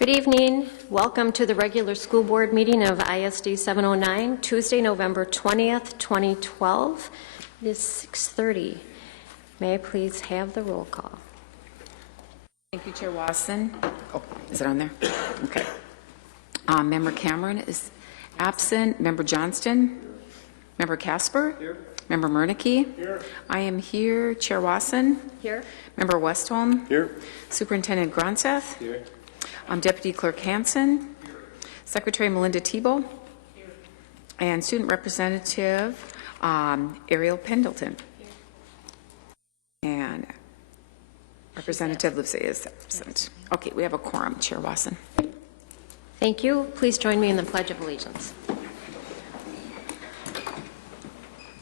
Good evening. Welcome to the regular school board meeting of ISD 709, Tuesday, November 20th, 2012. It is 6:30. May I please have the roll call? Thank you, Chair Wasson. Oh, is it on there? Okay. Member Cameron is absent. Member Johnston? Member Casper? Here. Member Murneke? Here. I am here. Chair Wasson? Here. Member Westholm? Here. Superintendent Gronseth? Here. Deputy Clerk Hansen? Here. Secretary Melinda Tebow? Here. And Student Representative Ariel Pendleton? Here. And Representative Lucey is absent. Okay, we have a quorum, Chair Wasson. Thank you. Please join me in the Pledge of Allegiance.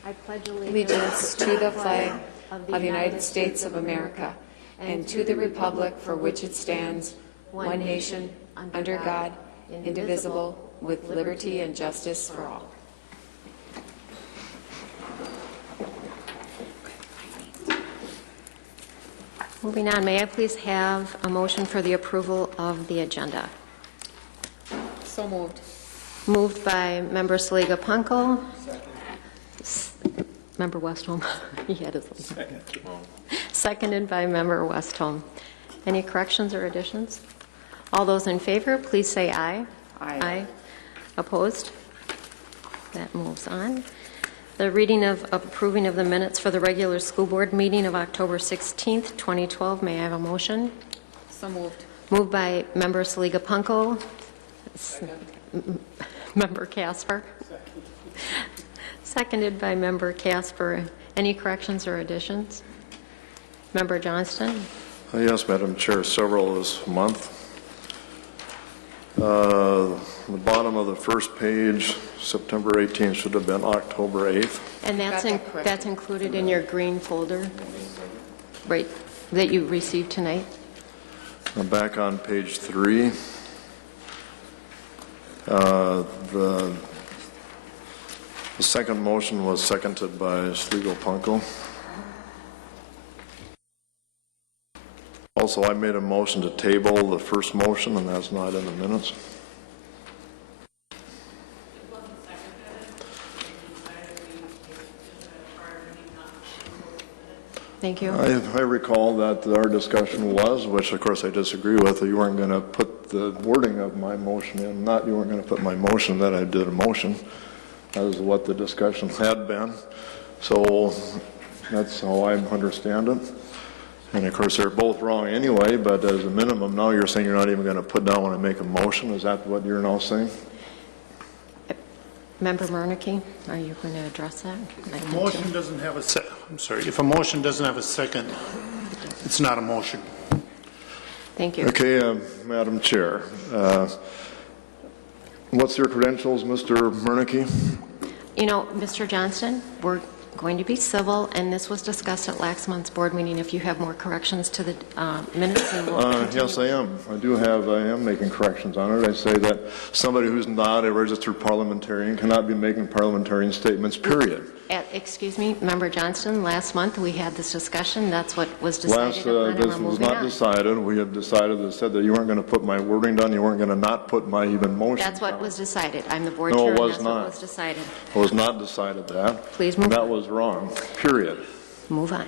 I pledge allegiance to the flag of the United States of America and to the republic for which it stands, one nation, under God, indivisible, with liberty and justice for all. Moving on, may I please have a motion for the approval of the agenda? So moved. Moved by Member Saliga Punkel. Member Westholm. He had his second. Seconded by Member Westholm. Any corrections or additions? All those in favor, please say aye. Aye. Aye. Opposed? That moves on. The reading of approving of the minutes for the regular school board meeting of October 16th, 2012. May I have a motion? So moved. Moved by Member Saliga Punkel. Member Casper. Seconded by Member Casper. Any corrections or additions? Member Johnston? Yes, Madam Chair, several this month. The bottom of the first page, September 18th, should have been October 8th. And that's included in your green folder, right, that you received tonight? I'm back on page 3. The second motion was seconded by Sligo Punkel. Also, I made a motion to table the first motion, and that's not in the minutes. Thank you. I recall that our discussion was, which of course I disagree with, that you weren't going to put the wording of my motion in, not you weren't going to put my motion, that I did a motion. That is what the discussion had been. So that's how I understand it. And of course they're both wrong anyway, but as a minimum now you're saying you're not even going to put down when I make a motion. Is that what you're now saying? Member Murneke, are you going to address that? If a motion doesn't have a if a motion doesn't have a second, it's not a motion. Thank you. Okay, Madam Chair. What's your credentials, Mr. Murneke? You know, Mr. Johnston, we're going to be civil, and this was discussed at last month's board meeting. If you have more corrections to the minutes, and we'll yes, I am. I am making corrections on it. I say that somebody who's not a registered parliamentarian cannot be making parliamentarian statements, period. Excuse me, Member Johnston, last month we had this discussion. That's what was decided upon, this was not decided. We had decided that said that you weren't going to put my wording down. You weren't going to not put my even motion That's what down. Was decided. I'm the board no, chair, it was and that's not. what was decided. It was not decided that. Please move That on. was wrong, period. Move on.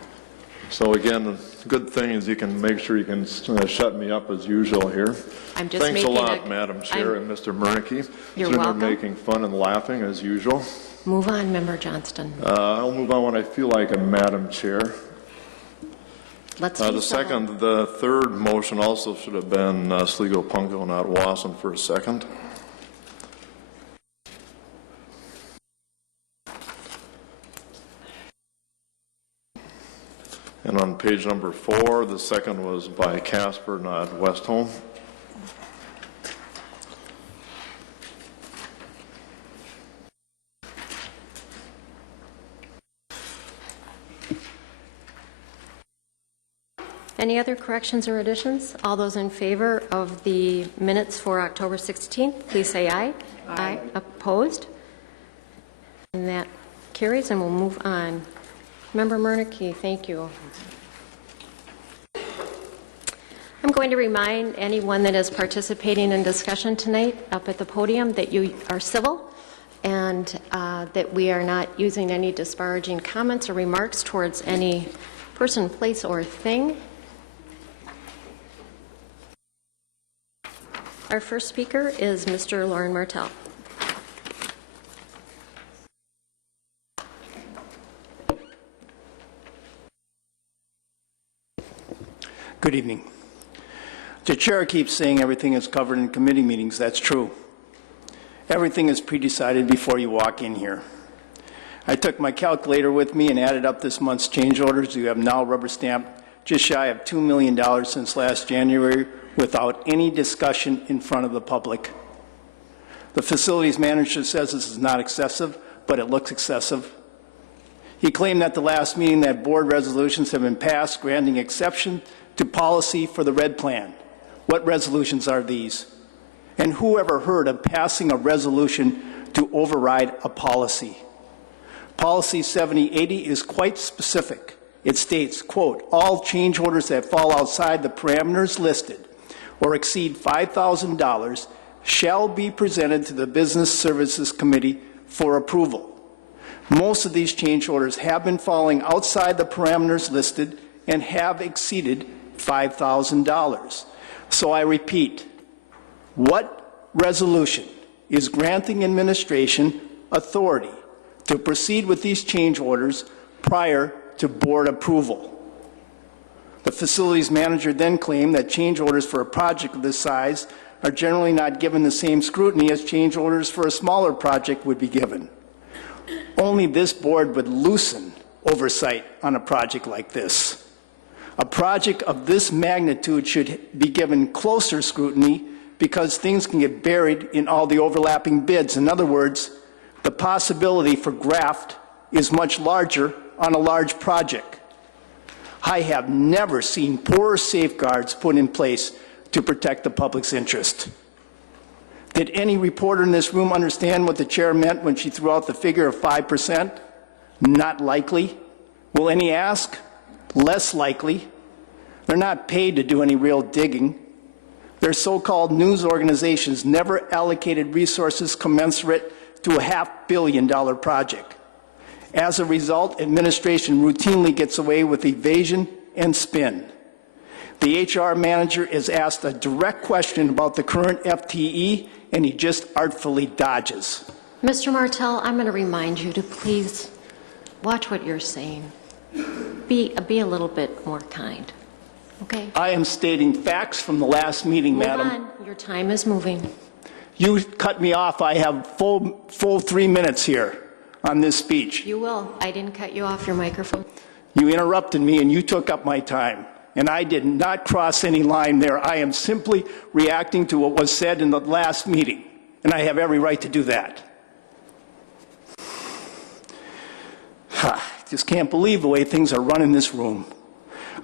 So again, the good thing is you can make sure you can shut me up as usual here. I'm just Thanks a making lot, Madam Chair and Mr. Murneke. You're Sitting welcome. there making fun and laughing as usual. Move on, Member Johnston. I'll move on when I feel like a Madam Chair. Let's the third motion also should have been Sligo Punkel, not Wasson, for a second. And on page number 4, the second was by Casper, not Westholm. Any other corrections or additions? All those in favor of the minutes for October 16th, please say aye. Aye. Opposed? And that carries, and we'll move on. Member Murneke, thank you. I'm going to remind anyone that is participating in discussion tonight up at the podium that you are civil and that we are not using any disparaging comments or remarks towards any person, place, or thing. Our first speaker is Mr. Lauren Martell. Good evening. The chair keeps saying everything is covered in committee meetings. That's true. Everything is pre-decided before you walk in here. I took my calculator with me and added up this month's change orders. You have now rubber stamped just shy of $2 million since last January without any discussion in front of the public. The facilities manager says this is not excessive, but it looks excessive. He claimed at the last meeting that board resolutions have been passed granting exception to policy for the red plan. What resolutions are these? And who ever heard of passing a resolution to override a policy? Policy 7080 is quite specific. It states, quote, all change orders that fall outside the parameters listed or exceed $5,000 shall be presented to the Business Services Committee for approval. Most of these change orders have been falling outside the parameters listed and have exceeded $5,000. So I repeat, what resolution is granting administration authority to proceed with these change orders prior to board approval? The facilities manager then claimed that change orders for a project of this size are generally not given the same scrutiny as change orders for a smaller project would be given. Only this board would loosen oversight on a project like this. A project of this magnitude should be given closer scrutiny because things can get buried in all the overlapping bids. In other words, the possibility for graft is much larger on a large project. I have never seen poorer safeguards put in place to protect the public's interest. Did any reporter in this room understand what the chair meant when she threw out the figure of 5%? Not likely. Will any ask? Less likely. They're not paid to do any real digging. Their so-called news organizations never allocated resources commensurate to a $500 million project. As a result, administration routinely gets away with evasion and spin. The HR manager is asked a direct question about the current FTE, and he just artfully dodges. Mr. Martell, I'm going to remind you to please watch what you're saying. Be a little bit more kind, okay? I am stating facts from the last meeting, madam. Hold on. Your time is moving. You cut me off. I have full 3 minutes here on this speech. You will. I didn't cut you off your microphone. You interrupted me and you took up my time. And I did not cross any line there. I am simply reacting to what was said in the last meeting. And I have every right to do that. Just can't believe the way things are run in this room.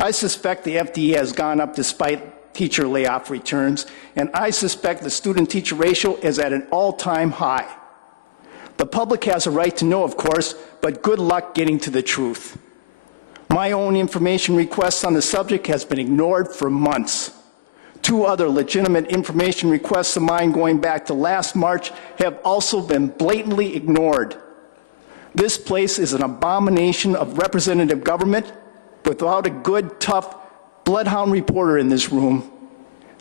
I suspect the FTE has gone up despite teacher layoff returns. And I suspect the student-teacher ratio is at an all-time high. The public has a right to know, of course, but good luck getting to the truth. My own information requests on the subject has been ignored for months. 2 other legitimate information requests of mine going back to last March have also been blatantly ignored. This place is an abomination of representative government without a good, tough, bloodhound reporter in this room.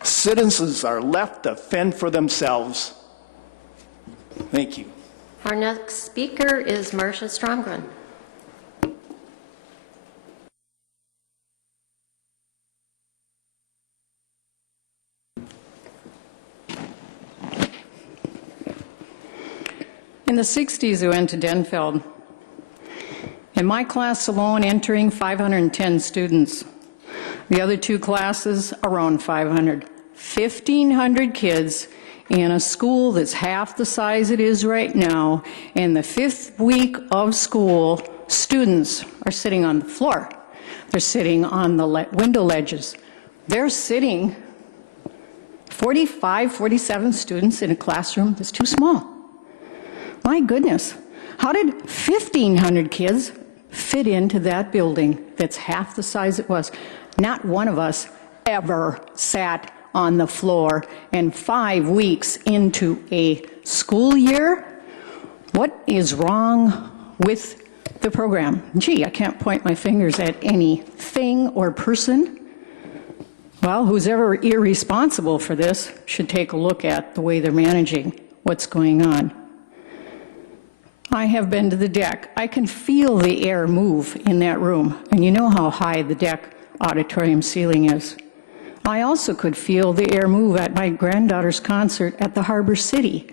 Citizens are left to fend for themselves. Thank you. Our next speaker is Marcia Stromgren. In the 60s, I went to Denfeld. In my class alone, entering 510 students. The other 2 classes, around 500. 1,500 kids in a school that's half the size it is right now. In the 5th week of school, students are sitting on the floor. They're sitting on the window ledges. They're sitting 45, 47 students in a classroom that's too small. My goodness, how did 1,500 kids fit into that building that's half the size it was? Not one of us ever sat on the floor, and 5 weeks into a school year? What is wrong with the program? Gee, I can't point my fingers at any thing or person. Well, who's ever irresponsible for this should take a look at the way they're managing what's going on. I have been to the deck. I can feel the air move in that room, and you know how high the deck auditorium ceiling is. I also could feel the air move at my granddaughter's concert at the Harbor City.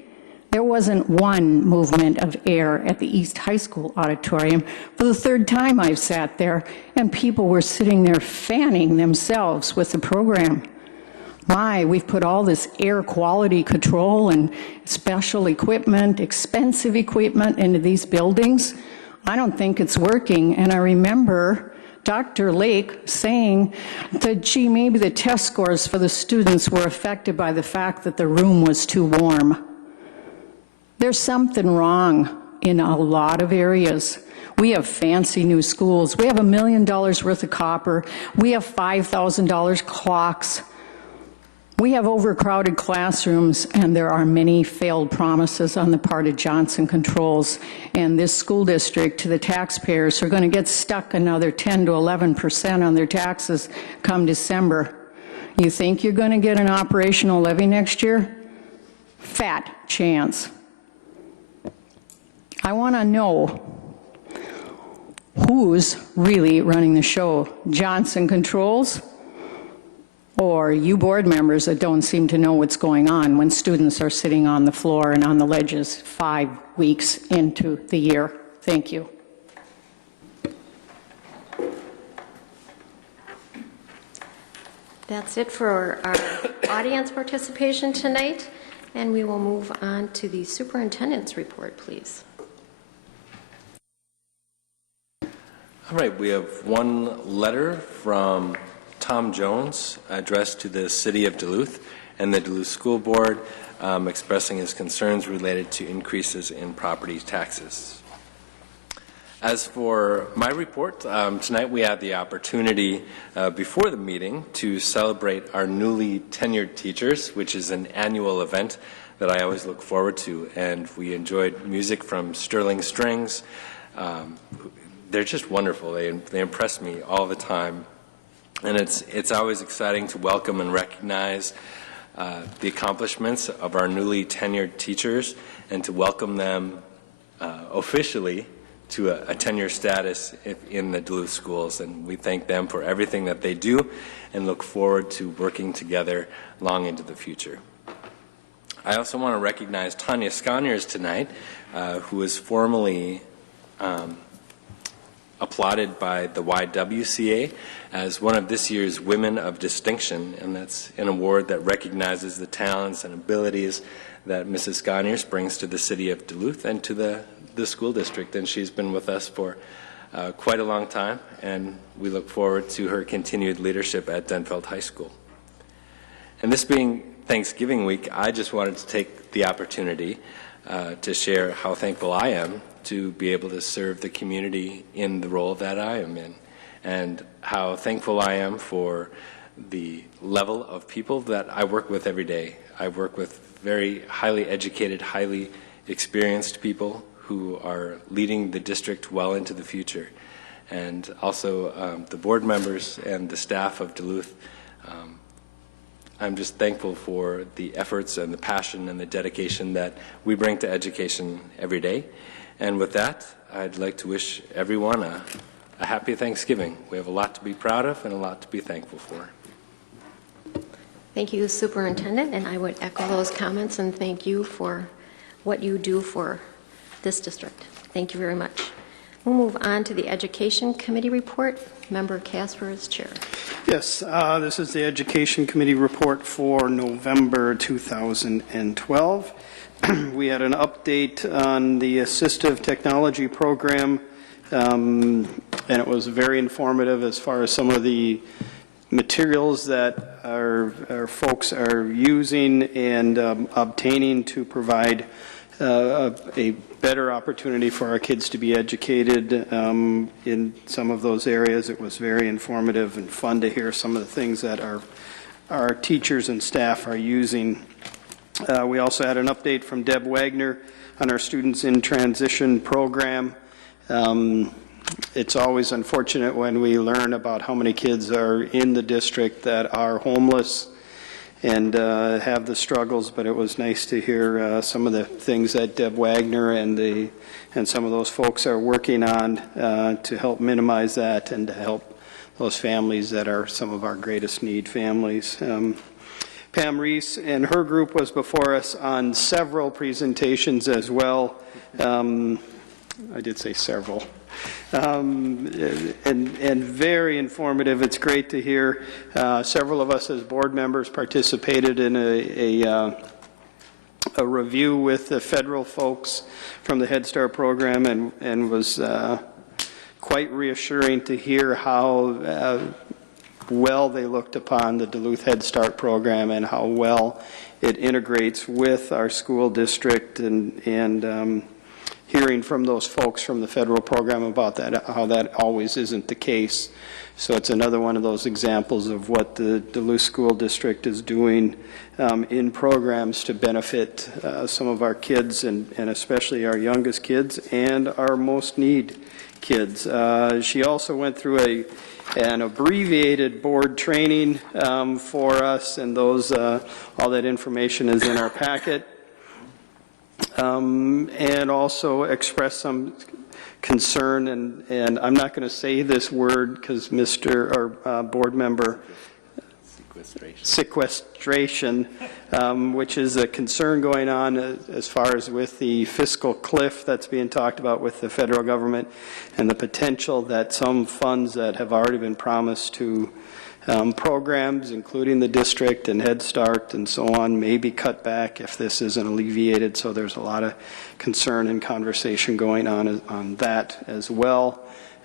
There wasn't one movement of air at the East High School auditorium. For the third time I've sat there, and people were sitting there fanning themselves with the program. My, we've put all this air quality control and special equipment, expensive equipment into these buildings. I don't think it's working, and I remember Dr. Lake saying that, gee, maybe the test scores for the students were affected by the fact that the room was too warm. There's something wrong in a lot of areas. We have fancy new schools. We have $1 million worth of copper. We have $5,000 clocks. We have overcrowded classrooms, and there are many failed promises on the part of Johnson Controls. And this school district, to the taxpayers, are going to get stuck another 10 to 11% on their taxes come December. You think you're going to get an operational levy next year? Fat chance. I want to know who's really running the show, Johnson Controls or you board members that don't seem to know what's going on when students are sitting on the floor and on the ledges 5 weeks into the year. Thank you. That's it for our audience participation tonight, and we will move on to the superintendent's report, please. All right, we have one letter from Tom Jones addressed to the City of Duluth and the Duluth School Board expressing his concerns related to increases in property taxes. As for my report, tonight we had the opportunity before the meeting to celebrate our newly tenured teachers, which is an annual event that I always look forward to, and we enjoyed music from Sterling Strings. They're just wonderful. They impress me all the time. And it's always exciting to welcome and recognize the accomplishments of our newly tenured teachers and to welcome them officially to a tenure status in the Duluth schools. And we thank them for everything that they do and look forward to working together long into the future. I also want to recognize Tanya Sconiers tonight, who was formally applauded by the YWCA as one of this year's Women of Distinction, and that's an award that recognizes the talents and abilities that Mrs. Sconiers brings to the City of Duluth and to the school district, and she's been with us for quite a long time, and we look forward to her continued leadership at Denfeld High School. And this being Thanksgiving week, I just wanted to take the opportunity to share how thankful I am to be able to serve the community in the role that I am in, and how thankful I am for the level of people that I work with every day. I work with very highly educated, highly experienced people who are leading the district well into the future. And also the board members and the staff of Duluth. I'm just thankful for the efforts and the passion and the dedication that we bring to education every day. And with that, I'd like to wish everyone a happy Thanksgiving. We have a lot to be proud of and a lot to be thankful for. Thank you, Superintendent, and I would echo those comments and thank you for what you do for this district. Thank you very much. We'll move on to the Education Committee report. Member Casper is chair. Yes, this is the Education Committee report for November 2012. We had an update on the assistive technology program, and it was very informative as far as some of the materials that our folks are using and obtaining to provide a better opportunity for our kids to be educated in some of those areas. It was very informative and fun to hear some of the things that our teachers and staff are using. We also had an update from Deb Wagner on our Students in Transition program. It's always unfortunate when we learn about how many kids are in the district that are homeless and have the struggles, but it was nice to hear some of the things that Deb Wagner and some of those folks are working on to help minimize that and to help those families that are some of our greatest need families. Pam Reese and her group was before us on several presentations as well. I did say several. And very informative. It's great to hear. Several of us as board members participated in a review with the federal folks from the Head Start program, and was quite reassuring to hear how well they looked upon the Duluth Head Start program and how well it integrates with our school district, and hearing from those folks from the federal program about that, how that always isn't the case. So it's another one of those examples of what the Duluth School District is doing in programs to benefit some of our kids, and especially our youngest kids and our most need kids. She also went through an abbreviated board training for us, and those all that information is in our packet. And also express some concern, and I'm not going to say this word because board member sequestration, which is a concern going on as far as with the fiscal cliff that's being talked about with the federal government, and the potential that some funds that have already been promised to programs, including the district and Head Start and so on, may be cut back if this isn't alleviated. So there's a lot of concern and conversation going on that as well.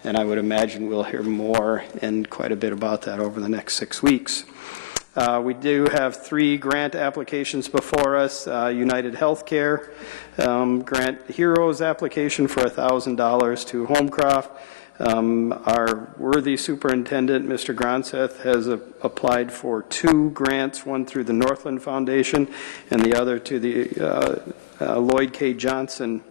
And I would imagine we'll hear more and quite a bit about that over the next 6 weeks. We do have 3 grant applications before us. United Healthcare Grant Heroes application for $1,000 to Homecroft. Our worthy superintendent, Mr. Gronseth, has applied for 2 grants, one through the Northland Foundation and the other to the Lloyd K. Johnson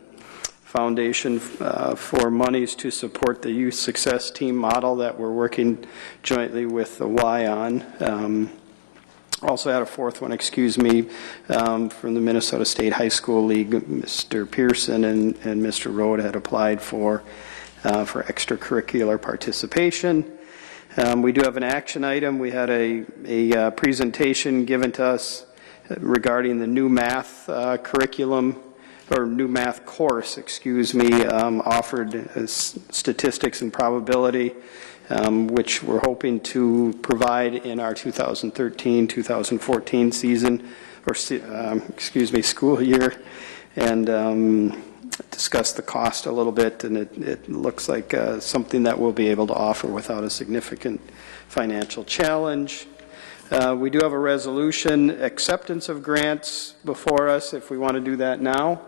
Foundation for monies to support the youth success team model that we're working jointly with the Y on. Also had a 4th one, from the Minnesota State High School League. Mr. Pearson and Mr. Rode had applied for extracurricular participation. We do have an action item. We had a presentation given to us regarding the new math curriculum, or new math course, offered as statistics and probability, which we're hoping to provide in our 2013-2014 season, or school year, and discuss the cost a little bit, and it looks like something that we'll be able to offer without a significant financial challenge. We do have a resolution, acceptance of grants before us, if we want to do that now.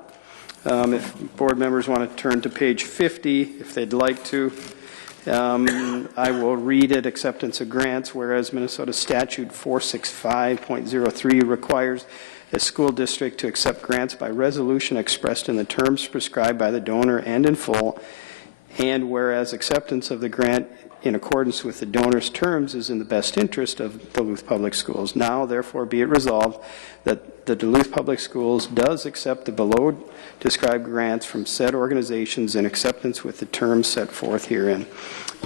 If board members want to turn to page 50, if they'd like to. I will read it, acceptance of grants, whereas Minnesota Statute 465.03 requires a school district to accept grants by resolution expressed in the terms prescribed by the donor and in full, and whereas acceptance of the grant in accordance with the donor's terms is in the best interest of Duluth Public Schools. Now, therefore, be it resolved that the Duluth Public Schools does accept the below described grants from said organizations in acceptance with the terms set forth herein.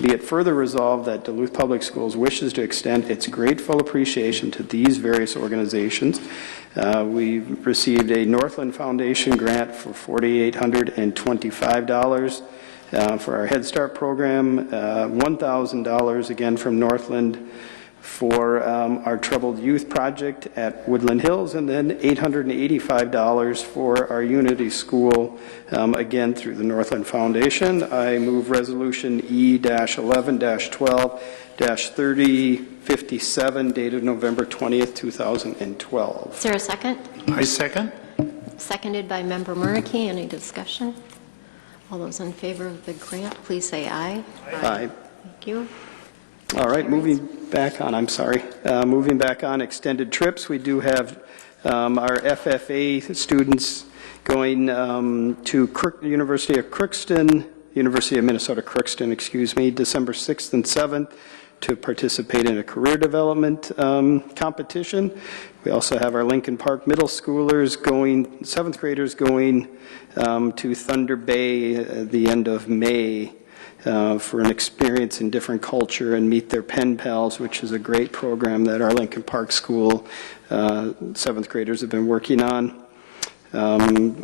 Be it further resolved that Duluth Public Schools wishes to extend its grateful appreciation to these various organizations. We received a Northland Foundation grant for $4,825 for our Head Start program, $1,000 again from Northland for our Troubled Youth Project at Woodland Hills, and then $885 for our Unity School, again through the Northland Foundation. I move Resolution E-11-12-3057, dated November 20th, 2012. Is there a second? I second. seconded by Member Murneke. Any discussion? All those in favor of the grant, please say aye. Aye. Thank you. All right, moving back on, moving back on extended trips, we do have our FFA students going to University of Minnesota Crookston, December 6th and 7th to participate in a career development competition. We also have our Lincoln Park middle schoolers going, 7th graders going to Thunder Bay at the end of May for an experience in different culture and meet their pen pals, which is a great program that our Lincoln Park School 7th graders have been working on.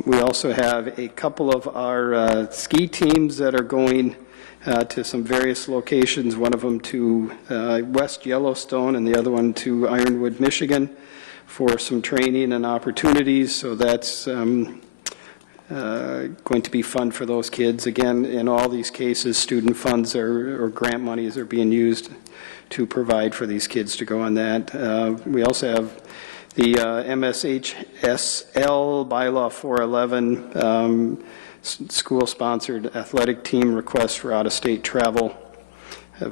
We also have a couple of our ski teams that are going to some various locations, one of them to West Yellowstone and the other one to Ironwood, Michigan, for some training and opportunities. So that's going to be fun for those kids. Again, in all these cases, student funds or grant monies are being used to provide for these kids to go on that. We also have the MSHSL Bylaw 411 school-sponsored athletic team request for out-of-state travel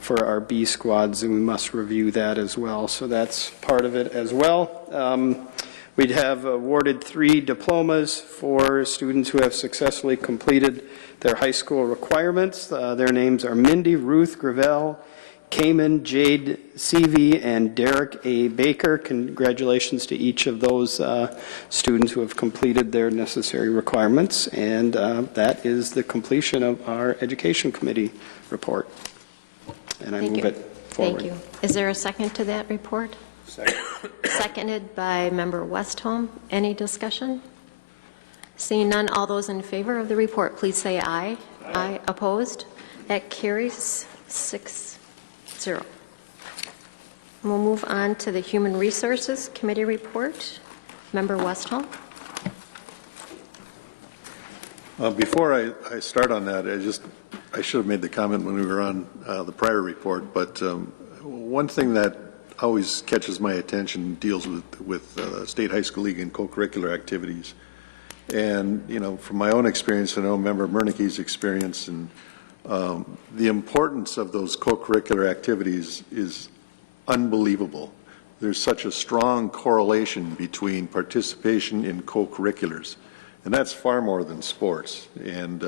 for our B squads, and we must review that as well. So that's part of it as well. We'd have awarded 3 diplomas for students who have successfully completed their high school requirements. Their names are Mindy Ruth Gravel, Cayman Jade Seavey, and Derek A. Baker. Congratulations to each of those students who have completed their necessary requirements. And that is the completion of our Education Committee report. And I move it forward. Thank you. Is there a second to that report? Second. Seconded by Member Westholm. Any discussion? Seeing none, all those in favor of the report, please say aye. Aye. Opposed? That carries 6-0. We'll move on to the Human Resources Committee report. Member Westholm. Before I start on that, I should have made the comment when we were on the prior report, but one thing that always catches my attention deals with State High School League and co-curricular activities. And, you know, from my own experience, I know Member Mernicke's experience, and the importance of those co-curricular activities is unbelievable. There's such a strong correlation between participation in co-curriculars, and that's far more than sports and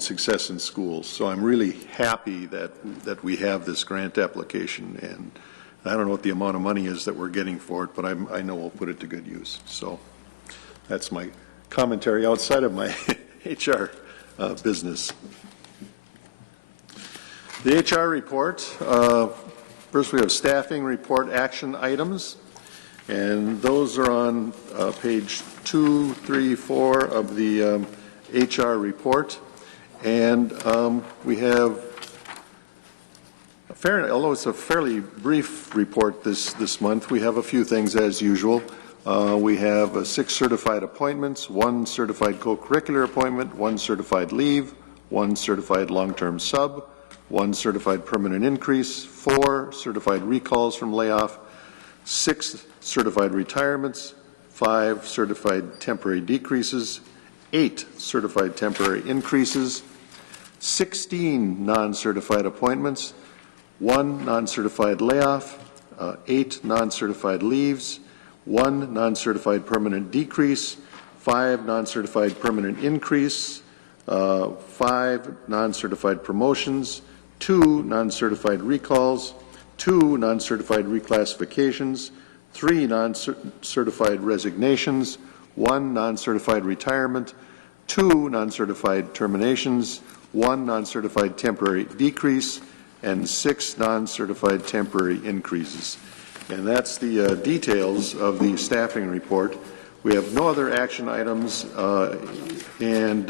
success in schools. So I'm really happy that we have this grant application, and I don't know what the amount of money is that we're getting for it, but I know we'll put it to good use. So that's my commentary outside of my HR business. The HR report, first we have staffing report action items, and those are on page 2, 3, 4 of the HR report. And we have, although it's a fairly brief report this month, we have a few things as usual. We have 6 certified appointments, 1 certified co-curricular appointment, 1 certified leave, 1 certified long-term sub, 1 certified permanent increase, 4 certified recalls from layoff, 6 certified retirements, 5 certified temporary decreases, 8 certified temporary increases, 16 non-certified appointments, 1 non-certified layoff, 8 non-certified leaves, 1 non-certified permanent decrease, 5 non-certified permanent increase, 5 non-certified promotions, 2 non-certified recalls, 2 non-certified reclassifications, 3 non-certified resignations, 1 non-certified retirement, 2 non-certified terminations, 1 non-certified temporary decrease, and 6 non-certified temporary increases. And that's the details of the staffing report. We have no other action items and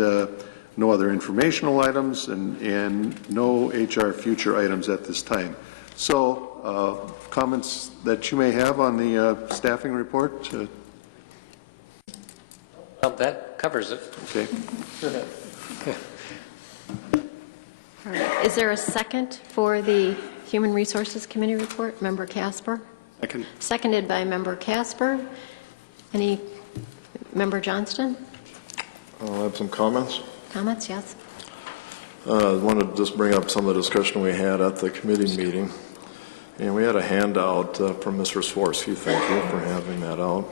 no other informational items and no HR future items at this time. So comments that you may have on the staffing report? Well, that covers it. Okay. All right. Is there a second for the Human Resources Committee report? Member Casper? Second. Seconded by Member Casper. Any Member Johnston? I have some comments. Comments? Yes. I wanted to just bring up some of the discussion we had at the committee meeting. And we had a handout from Mr. Swarsky. Thank you for having that out.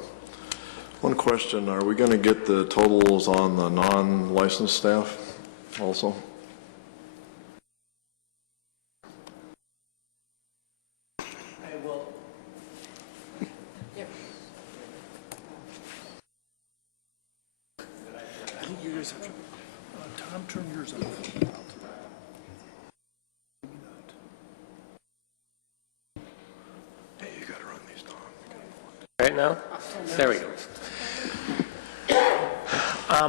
One question, are we going to get the totals on the non-licensed staff also? Tom, turn yours off. Hey, you got to run these, Tom. Right now? There we go.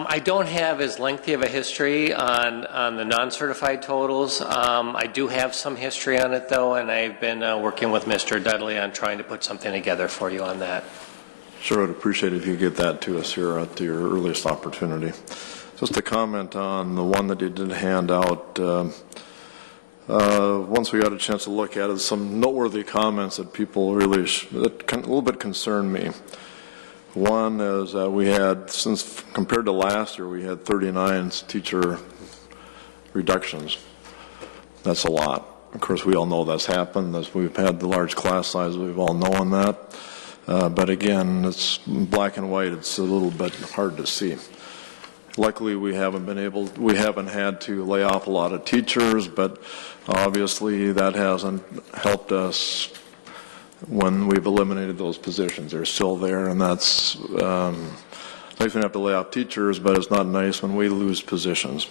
I don't have as lengthy of a history on the non-certified totals. I do have some history on it, though, and I've been working with Mr. Dudley on trying to put something together for you on that. Sure, I'd appreciate it if you get that to us here at your earliest opportunity. Just a comment on the one that you did hand out. Once we got a chance to look at it, some noteworthy comments that people really, that a little bit concerned me. One is we had, since compared to last year, we had 39 teacher reductions. That's a lot. Of course, we all know that's happened. As we've had the large class size, we've all known that. But again, it's black and white. It's a little bit hard to see. Luckily, we haven't had to lay off a lot of teachers, but obviously that hasn't helped us when we've eliminated those positions. They're still there, and that's nice we have to lay off teachers, but it's not nice when we lose positions.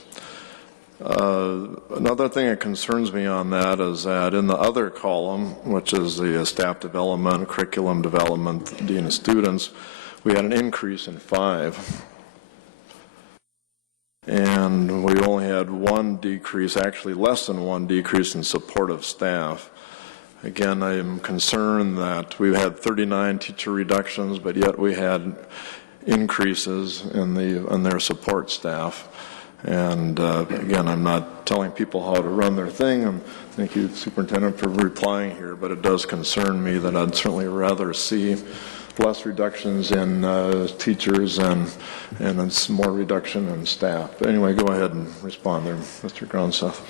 Another thing that concerns me on that is that in the other column, which is the staff development, curriculum development, dean of students, we had an increase in 5. And we only had one decrease, actually less than one decrease in supportive staff. Again, I am concerned that we've had 39 teacher reductions, but yet we had increases in their support staff. And again, I'm not telling people how to run their thing. And thank you, Superintendent, for replying here, but it does concern me that I'd certainly rather see less reductions in teachers and more reduction in staff. But anyway, go ahead and respond there, Mr. Gronseth.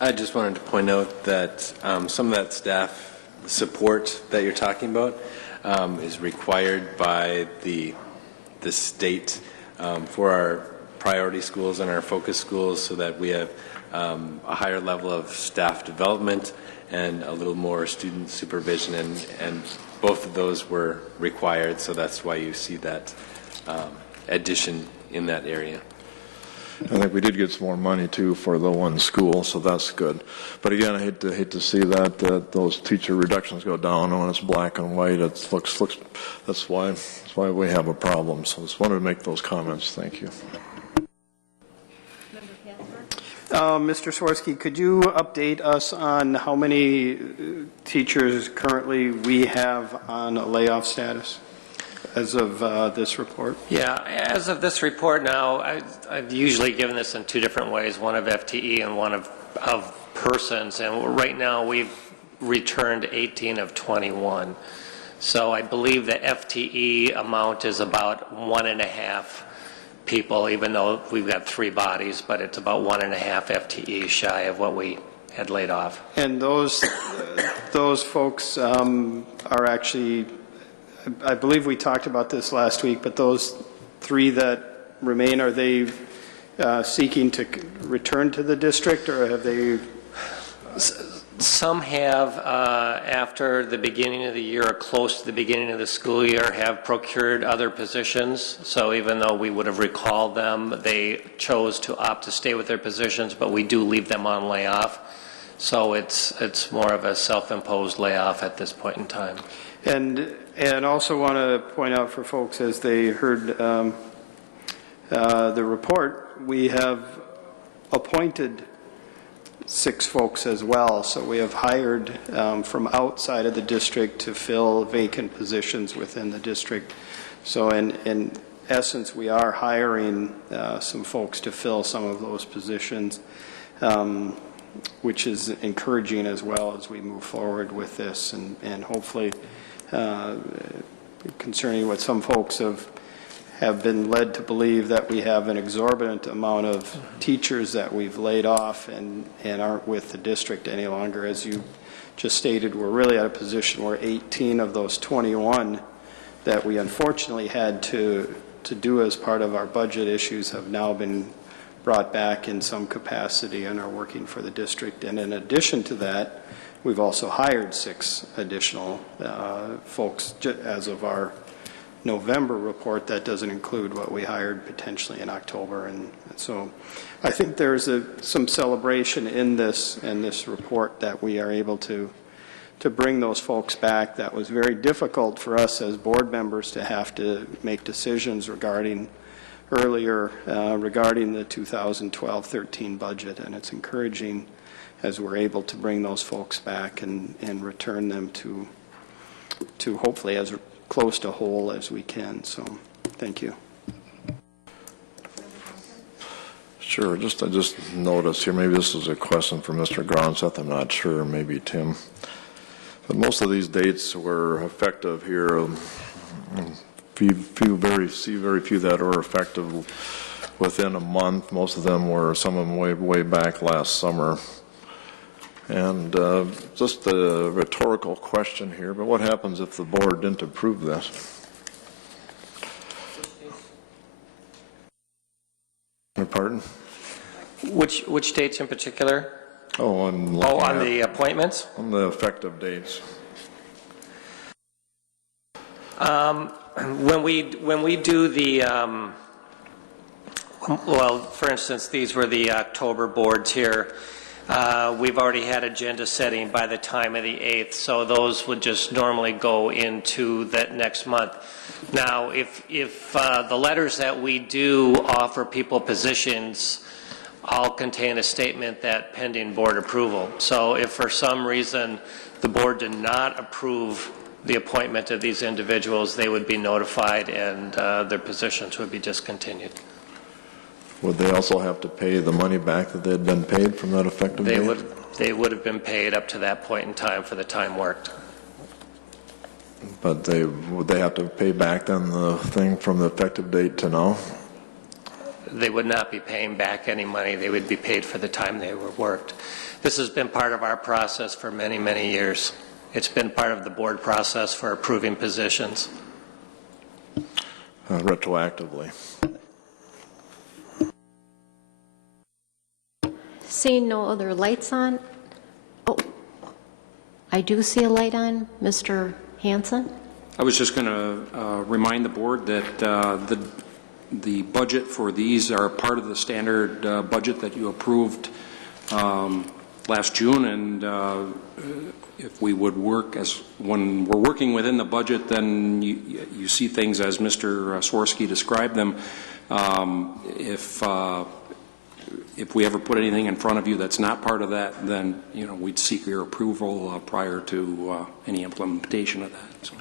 I just wanted to point out that some of that staff support that you're talking about is required by the state for our priority schools and our focus schools, so that we have a higher level of staff development and a little more student supervision, and both of those were required, so that's why you see that addition in that area. I think we did get some more money too for the one school, so that's good. But again, I hate to see that those teacher reductions go down when it's black and white. It looks that's why we have a problem. So I just wanted to make those comments. Thank you. Mr. Swarsky, could you update us on how many teachers currently we have on a layoff status as of this report? Yeah, as of this report now, I've usually given this in 2 different ways, one of FTE and one of persons, and right now we've returned 18 of 21. So I believe the FTE amount is about 1.5 people, even though we've got 3 bodies, but it's about 1.5 FTE shy of what we had laid off. And those folks are actually, I believe we talked about this last week, but those 3 that remain, are they seeking to return to the district, or have they? Some have, after the beginning of the year or close to the beginning of the school year, have procured other positions. So even though we would have recalled them, they chose to opt to stay with their positions, but we do leave them on layoff. So it's more of a self-imposed layoff at this point in time. And also want to point out for folks, as they heard the report, we have appointed 6 folks as well. So we have hired from outside of the district to fill vacant positions within the district. So in essence, we are hiring some folks to fill some of those positions, which is encouraging as well as we move forward with this, and hopefully concerning what some folks have have been led to believe that we have an exorbitant amount of teachers that we've laid off and aren't with the district any longer. As you just stated, we're really at a position where 18 of those 21 that we unfortunately had to do as part of our budget issues have now been brought back in some capacity and are working for the district. And in addition to that, we've also hired 6 additional folks as of our November report. That doesn't include what we hired potentially in October. And so I think there's some celebration in this report that we are able to bring those folks back. That was very difficult for us as board members to have to make decisions regarding the 2012-13 budget. And it's encouraging as we're able to bring those folks back and return them to hopefully as close to whole as we can. So thank you. Sure. I just noticed here, maybe this is a question for Mr. Gronseth, I'm not sure, maybe Tim. But most of these dates were effective here. Very few that were effective within a month. Most of them were, some of them way back last summer. And just a rhetorical question here, but what happens if the board didn't approve this? Pardon? Which dates in particular? On the appointments? On the effective dates. When we do the, well, for instance, these were the October boards here. We've already had agenda setting by the time of the 8th, so those would just normally go into that next month. Now, if the letters that we do offer people positions all contain a statement that pending board approval. So if for some reason the board did not approve the appointment of these individuals, they would be notified and their positions would be discontinued. Would they also have to pay the money back that they had been paid from that effective date? They would have been paid up to that point in time for the time worked. But would they have to pay back then the thing from the effective date to now? They would not be paying back any money. They would be paid for the time they were worked. This has been part of our process for many, many years. It's been part of the board process for approving positions. Retroactively. Seeing no other lights on, oh, I do see a light on. Mr. Hanson? I was just going to remind the board that the budget for these are part of the standard budget that you approved last June, and if we would work when we're working within the budget, then you see things as Mr. Swirsky described them. If we ever put anything in front of you that's not part of that, then we'd seek your approval prior to any implementation of that. So.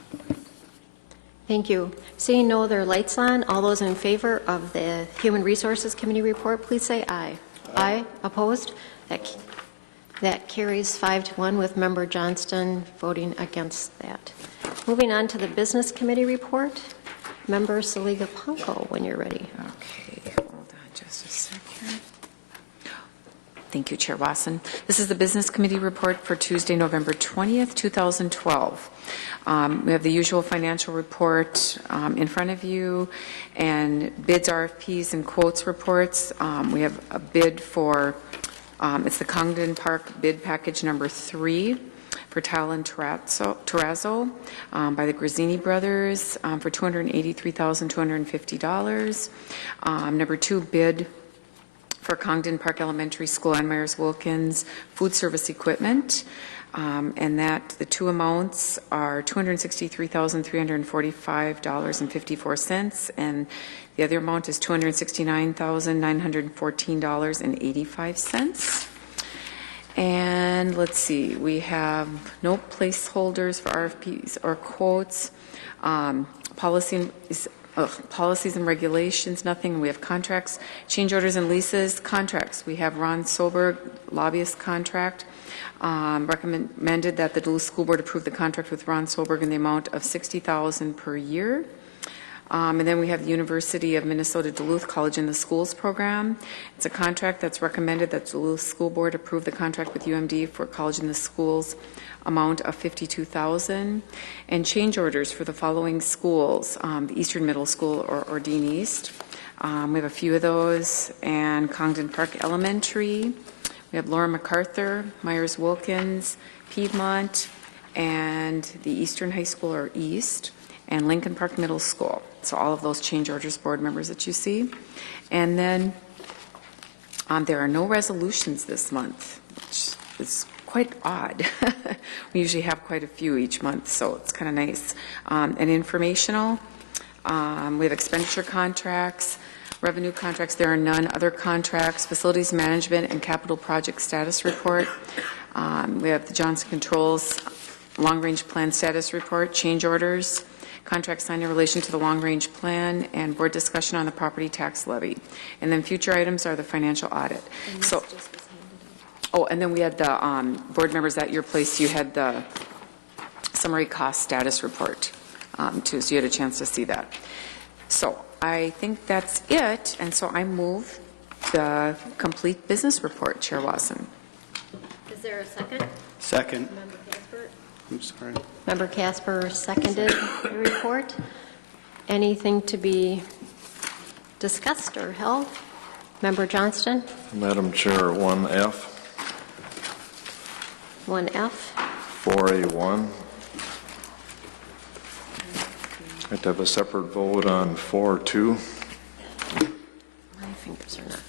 Thank you. Seeing no other lights on, all those in favor of the Human Resources Committee report, please say aye. Aye. Opposed? That carries 5-1 with Member Johnston voting against that. Moving on to the Business Committee report. Member Saliga Punko, when you're ready. Okay, hold on just a second. Thank you, Chair Wasson. This is the Business Committee report for Tuesday, November 20th, 2012. We have the usual financial report in front of you, and bids, RFPs, and quotes reports. We have a bid for, it's the Congdon Park bid package number 3 for tile and terrazzo by the Grazzini brothers for $283,250. Number 2 bid for Congdon Park Elementary School and Myers Wilkins food service equipment, and that the two amounts are $263,345.54, and the other amount is $269,914.85. And let's see, we have no placeholders for RFPs or quotes. Policies and regulations, nothing. We have contracts, change orders and leases. Contracts, we have Ron Soberg, lobbyist contract. Recommended that the Duluth School Board approve the contract with Ron Soberg in the amount of $60,000 per year. And then we have the University of Minnesota Duluth College in the Schools program. It's a contract that's recommended that Duluth School Board approve the contract with UMD for College in the Schools amount of $52,000, and change orders for the following schools, the Eastern Middle School or Dean East. We have a few of those, and Congdon Park Elementary. We have Laura MacArthur, Myers Wilkins, Piedmont, and the Eastern High School or East, and Lincoln Park Middle School. So all of those change orders, board members, that you see. And then there are no resolutions this month, which is quite odd. We usually have quite a few each month, so it's kind of nice. And informational, we have expenditure contracts, revenue contracts, there are none, other contracts, facilities management and capital project status report. We have the Johnson Controls long-range plan status report, change orders, contract signed in relation to the long-range plan, and board discussion on the property tax levy. And then future items are the financial audit. So, oh, and then we had the board members at your place, you had the summary cost status report too, so you had a chance to see that. So I think that's it, and so I move the complete business report, Chair Wasson. Is there a second? Second. Member Casper? I'm sorry. Member Casper seconded the report. Anything to be discussed or held? Member Johnston? Madam Chair, 1F, 1F. 4A1. I'd like to have a separate vote on 4.2. My fingers are not.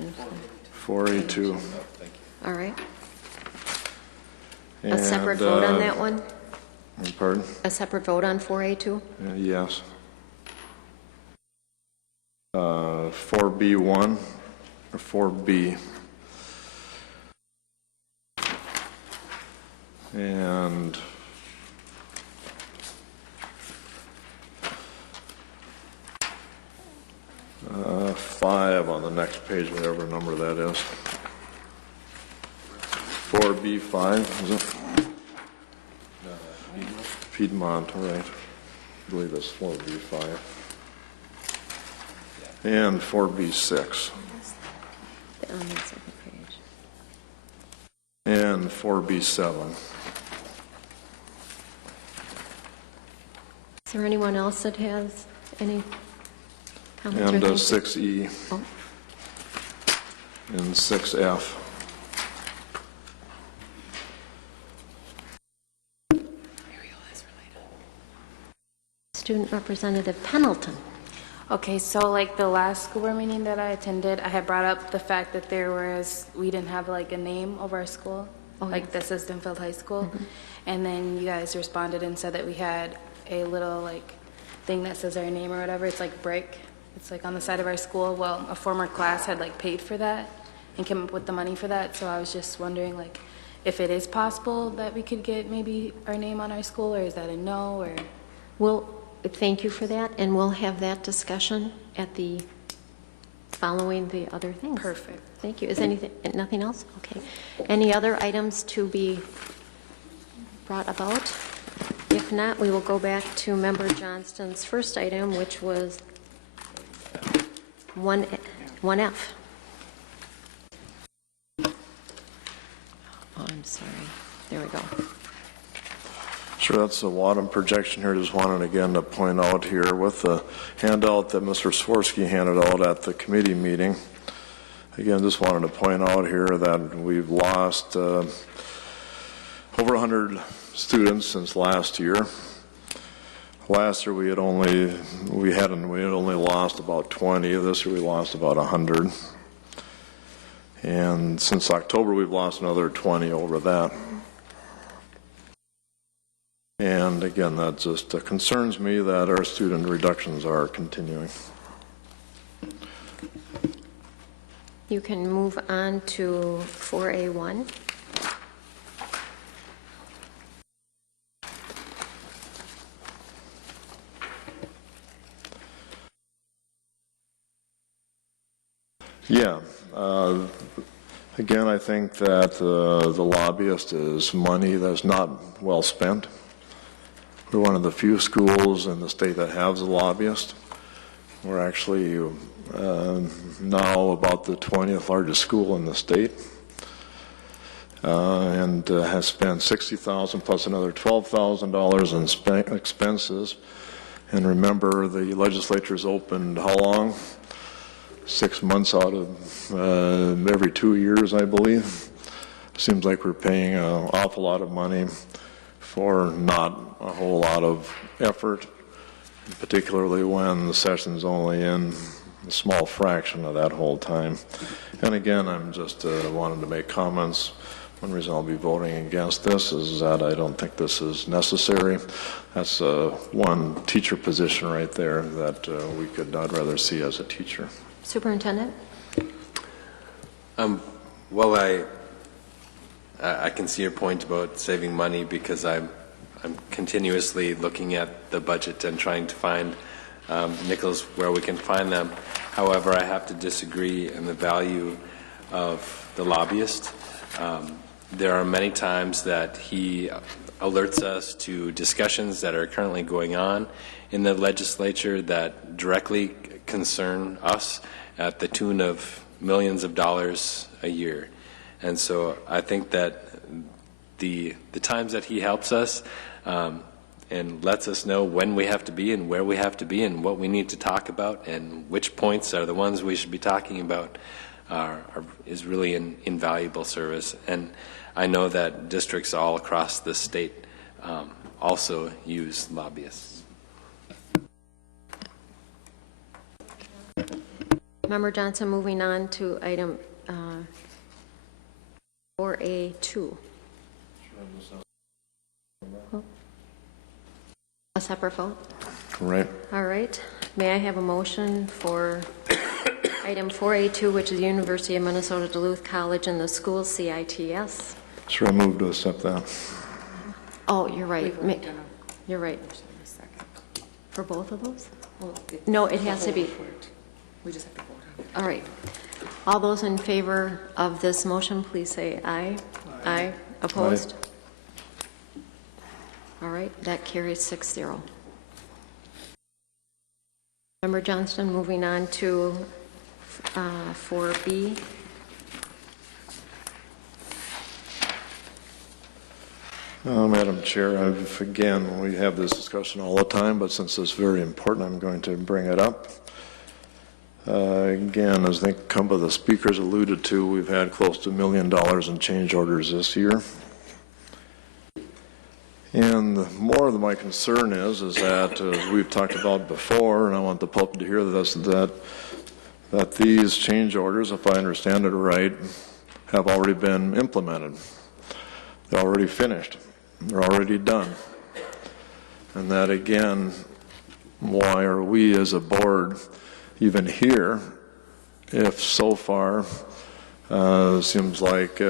4A1. 4A2. All right. A separate vote on that one? Pardon? A separate vote on 4A2? Yes. 4B1 or 4B. And 5 on the next page, whatever number that is. 4B5, is it? Piedmont, all right. I believe it's 4B5. And 4B6. On the second page. And 4B7. Is there anyone else that has any comments or And things? 6E. Oh. And 6F. Student Representative Pendleton. Okay, so like the last school board meeting that I attended, I had brought up the fact that we didn't have like a name of our school, like the Stenfield High School. And then you guys responded and said that we had a little like thing that says our name or whatever. It's like brick. It's like on the side of our school. Well, a former class had like paid for that and came up with the money for that. So I was just wondering like if it is possible that we could get maybe our name on our school, or is that a no, or? Well, thank you for that, and we'll have that discussion at the, following the other things. Perfect. Thank you. Is nothing else? Okay. Any other items to be brought about? If not, we will go back to Member Johnston's first item, which was 1F. Oh, I'm sorry. There we go. Sure, that's the Wadham projection here. Just wanted again to point out here with the handout that Mr. Swirsky handed out at the committee meeting. Again, just wanted to point out here that we've lost over 100 students since last year. Last year we had only lost about 20. This year we lost about 100. And since October we've lost another 20 over that. And again, that just concerns me that our student reductions are continuing. You can move on to 4A1. Yeah. Again, I think that the lobbyist is money that's not well spent. We're one of the few schools in the state that has a lobbyist. We're actually now about the 20th largest school in the state, and has spent $60,000 plus another $12,000 in expenses. And remember, the legislature's opened how long? 6 months out of every 2 years, I believe. Seems like we're paying an awful lot of money for not a whole lot of effort, particularly when the session's only in a small fraction of that whole time. And again, I'm just wanting to make comments. One reason I'll be voting against this is that I don't think this is necessary. That's one teacher position right there that I'd rather see as a teacher. Superintendent? Well, I can see your point about saving money, because I'm continuously looking at the budget and trying to find nickels where we can find them. However, I have to disagree in the value of the lobbyist. There are many times that he alerts us to discussions that are currently going on in the legislature that directly concern us at the tune of millions of dollars a year. And so I think that the times that he helps us and lets us know when we have to be and where we have to be and what we need to talk about and which points are the ones we should be talking about is really an invaluable service. And I know that districts all across the state also use lobbyists. Member Johnson, moving on to item 4A2. A separate vote? Right. All right. May I have a motion for item 4A2, which is the University of Minnesota Duluth College and the school CITS? Sure, I move to accept that. Oh, you're right. You're right. For both of those? No, it has to be. We just have to vote on it. All right. All those in favor of this motion, please say aye. Aye. Opposed? Aye. All right, that carries 6-0. Member Johnston, moving on to 4B. Madam Chair, again, we have this discussion all the time, but since it's very important, I'm going to bring it up. Again, as I think a couple of the speakers alluded to, we've had close to $1 million in change orders this year. And more of my concern is that, as we've talked about before, and I want the public to hear this, that these change orders, if I understand it right, have already been implemented. They're already finished. They're already done. And that, again, why are we as a board even here if so far seems like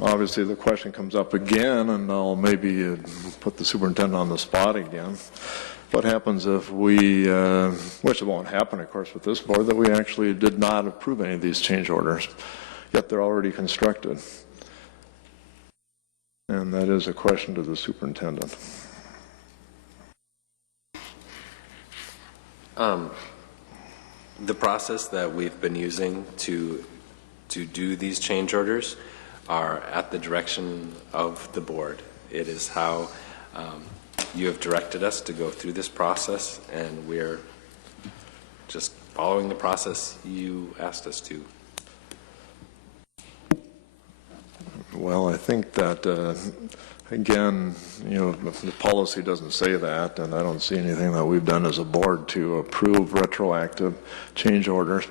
obviously the question comes up again, and I'll maybe put the superintendent on the spot again. What happens if we, which it won't happen of course with this board, that we actually did not approve any of these change orders, yet they're already constructed? And that is a question to the superintendent. The process that we've been using to do these change orders are at the direction of the board. It is how you have directed us to go through this process, and we're just following the process you asked us to. Well, I think that, again, you know, the policy doesn't say that, and I don't see anything that we've done as a board to approve retroactive change orders.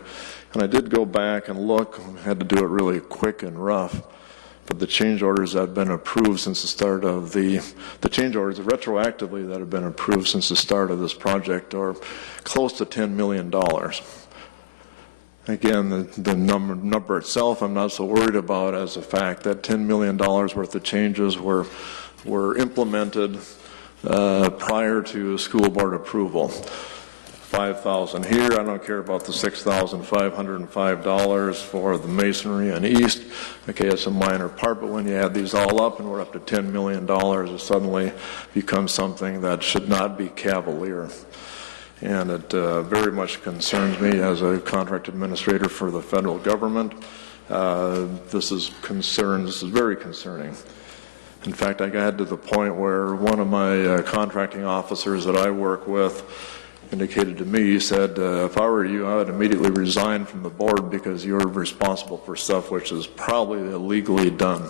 And I did go back and look, had to do it really quick and rough, but the change orders that have been approved since the start of the change orders retroactively that have been approved since the start of this project are close to $10 million. Again, the number itself I'm not so worried about, as the fact that $10 million worth of changes were implemented prior to school board approval. $5,000 here. I don't care about the $6,505 for the masonry on East. Okay, it's a minor part, but when you add these all up and we're up to $10 million, it suddenly becomes something that should not be cavalier. And it very much concerns me as a contract administrator for the federal government. This is very concerning. In fact, I got to the point where one of my contracting officers that I work with indicated to me, he said, if I were you, I would immediately resign from the board because you're responsible for stuff which is probably illegally done.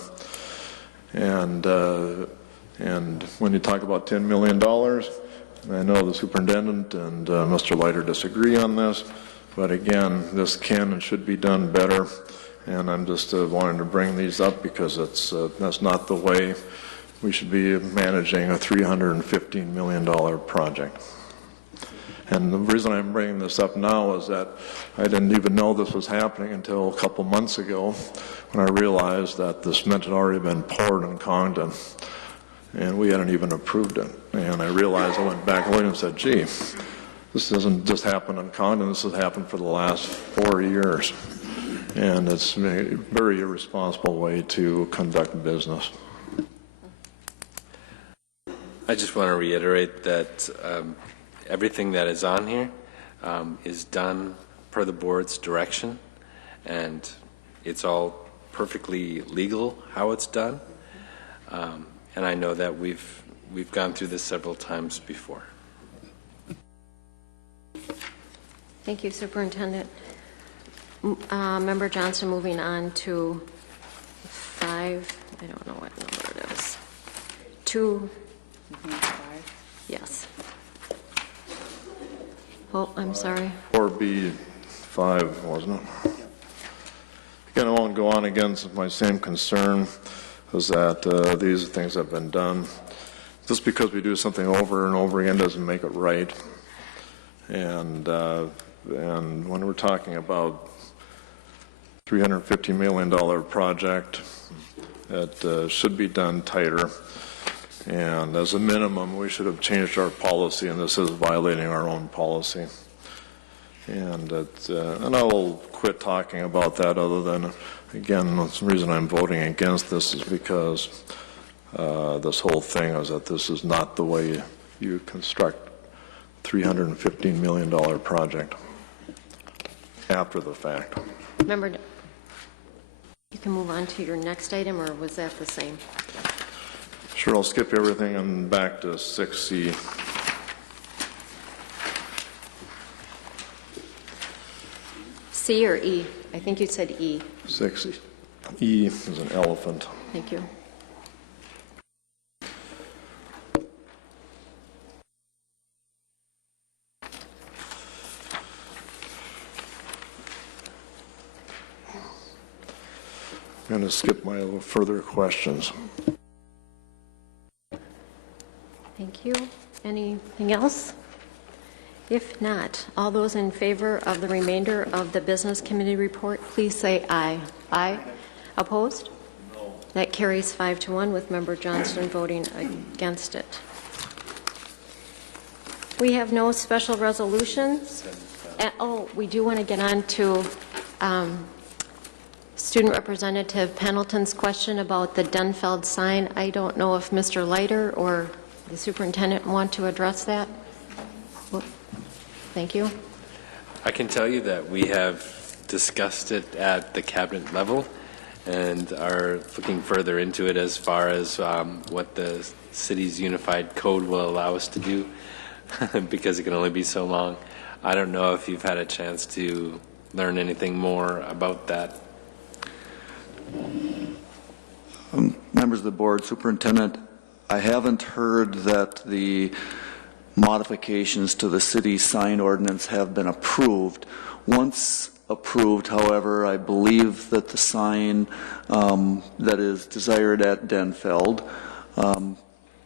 And when you talk about $10 million, I know the superintendent and Mr. Leiter disagree on this, but again, this can and should be done better. And I'm just wanting to bring these up because that's not the way we should be managing a $315 million project. And the reason I'm bringing this up now is that I didn't even know this was happening until a couple months ago when I realized that the cement had already been poured in Congdon, and we hadn't even approved it. And I realized, I went back and looked and said, gee, this doesn't just happen in Congdon, this has happened for the last 4 years. And it's a very irresponsible way to conduct business. I just want to reiterate that everything that is on here is done per the board's direction, and it's all perfectly legal how it's done. And I know that we've gone through this several times before. Thank you, Superintendent. Member Johnson, moving on to 5, I don't know what number it is. 2, 5. Yes. Oh, I'm sorry. 4B5, wasn't it? Again, I won't go on again. My same concern is that these things have been done. Just because we do something over and over again doesn't make it right. And when we're talking about $350 million project, it should be done tighter. And as a minimum, we should have changed our policy, and this is violating our own policy. And I will quit talking about that, other than, again, the reason I'm voting against this is because this whole thing is that this is not the way you construct a $315 million project after the fact. Member, you can move on to your next item, or was that the same? Sure, I'll skip everything and back to 6C. C or E? I think you said E. 6E. E is an elephant. Thank you. I'm going to skip my further questions. Thank you. Anything else? If not, all those in favor of the remainder of the Business Committee report, please say aye. Aye. Opposed? No. That carries 5-1 with Member Johnston voting against it. We have no special resolutions. Oh, we do want to get on to Student Representative Pendleton's question about the Denfeld sign. I don't know if Mr. Leiter or the superintendent want to address that. Well, thank you. I can tell you that we have discussed it at the cabinet level and are looking further into it as far as what the city's unified code will allow us to do because it can only be so long. I don't know if you've had a chance to learn anything more about that. Members of the board, Superintendent, I haven't heard that the modifications to the city sign ordinance have been approved. Once approved, however, I believe that the sign that is desired at Denfeld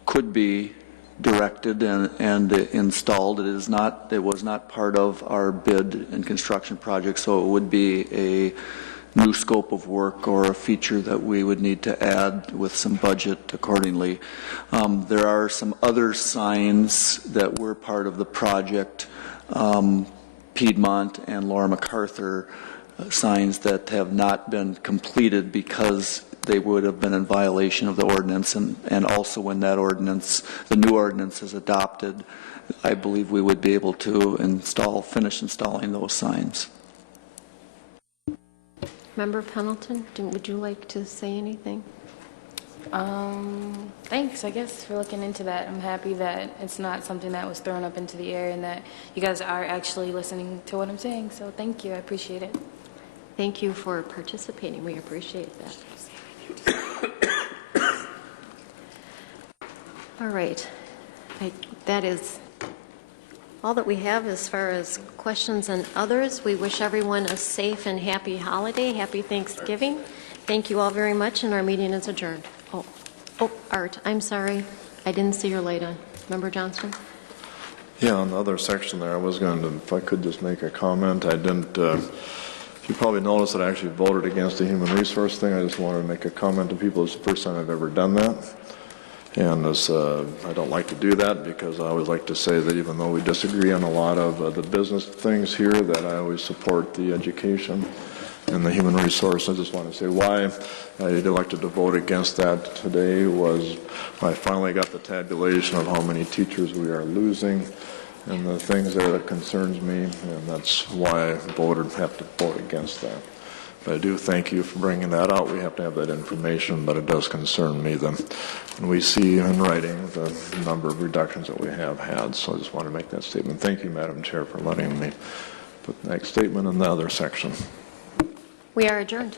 could be directed and installed. It was not part of our bid and construction project, so it would be a new scope of work or a feature that we would need to add with some budget accordingly. There are some other signs that were part of the project Piedmont and Laura MacArthur signs that have not been completed because they would have been in violation of the ordinance, and also when that ordinance, the new ordinance is adopted, I believe we would be able to finish installing those signs. Member Pendleton, would you like to say anything? Thanks, I guess, for looking into that. I'm happy that it's not something that was thrown up into the air and that you guys are actually listening to what I'm saying. So thank you. I appreciate it. Thank you for participating. We appreciate that. All right. That is all that we have as far as questions and others. We wish everyone a safe and happy holiday. Happy Thanksgiving. Thank you all very much, and our meeting is adjourned. Art, I'm sorry. I didn't see your light on. Member Johnston? Yeah, on the other section there, I was going to, if I could just make a comment. I didn't, you probably noticed that I actually voted against the human resource thing. I just wanted to make a comment to people. It's the first time I've ever done that. And I don't like to do that because I always like to say that even though we disagree on a lot of the business things here, that I always support the education and the human resource. I just want to say why I elected to vote against that today was I finally got the tabulation of how many teachers we are losing and the things there that concerns me, and that's why I have to vote against that. But I do thank you for bringing that out. We have to have that information, but it does concern me that when we see in writing the number of reductions that we have had. So I just want to make that statement. Thank you, Madam Chair, for letting me put that statement in the other section. We are adjourned.